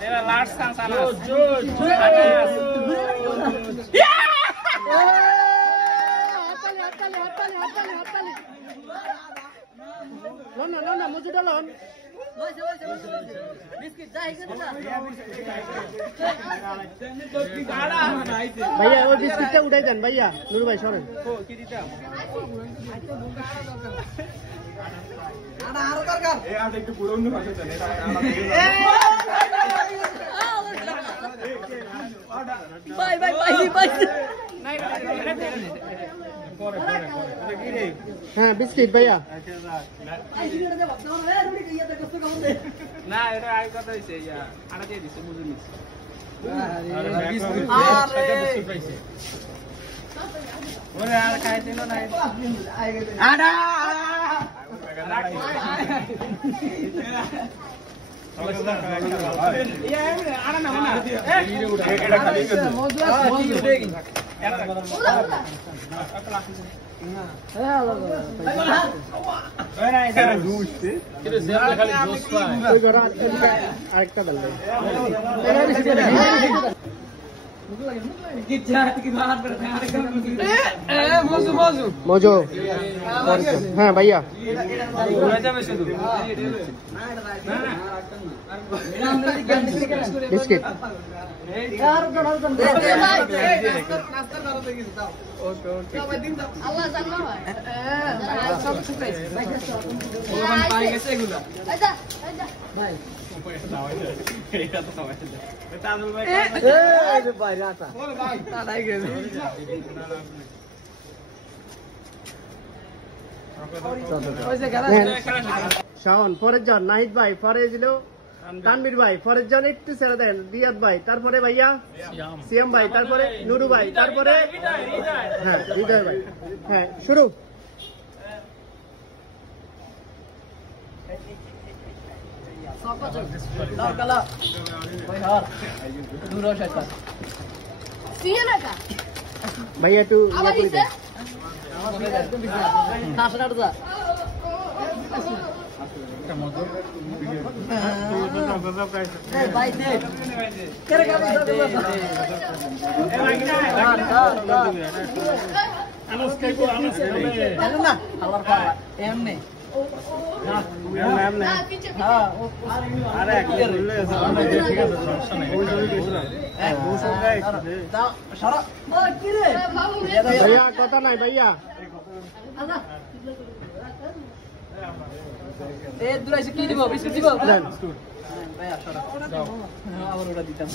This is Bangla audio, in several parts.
Era last chance Anas. Lon, maju dah lon. भैया और बिस्किट उठाई देन भैया नुरु भाई सरेन হ্যাঁ বিস্কিট ভাইয়া না এটা আই কথা হইছে ইয়া আড়া দিয়ে দিছে বুঝুন নি আরে বিস্কুট পাইছে ওরে আর খাইছিল না আড়া আড়া না না এটা খালি আরেকটা বলবে মজো হ্যাঁ ভাইয়া বিস্কিট শাওন ফরেজ যান নাহিদ ভাই ফরেজ দিল তানভীর ভাই ফরেজ যান একটু ছেড়ে দেন রিয়াদ ভাই তারপরে ভাইয়া সিএম ভাই তারপরে নুরু ভাই তারপরে হ্যাঁ হৃদয় ভাই হ্যাঁ শুরু भैया तू भैया कथा নাই भैया দুরাইছে কি দিব বিস্কুট দিব ভাইয়া সরা আবার ওটা দিতাম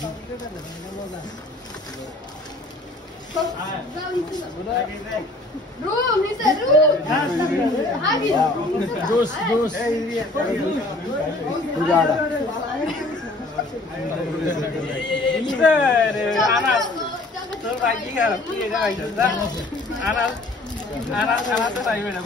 Room, he said room. Juice. Anas, তোর ভাই কি খারাপ কি এটা ভাই আনাস আনাস আনাস তো ভাই বেটা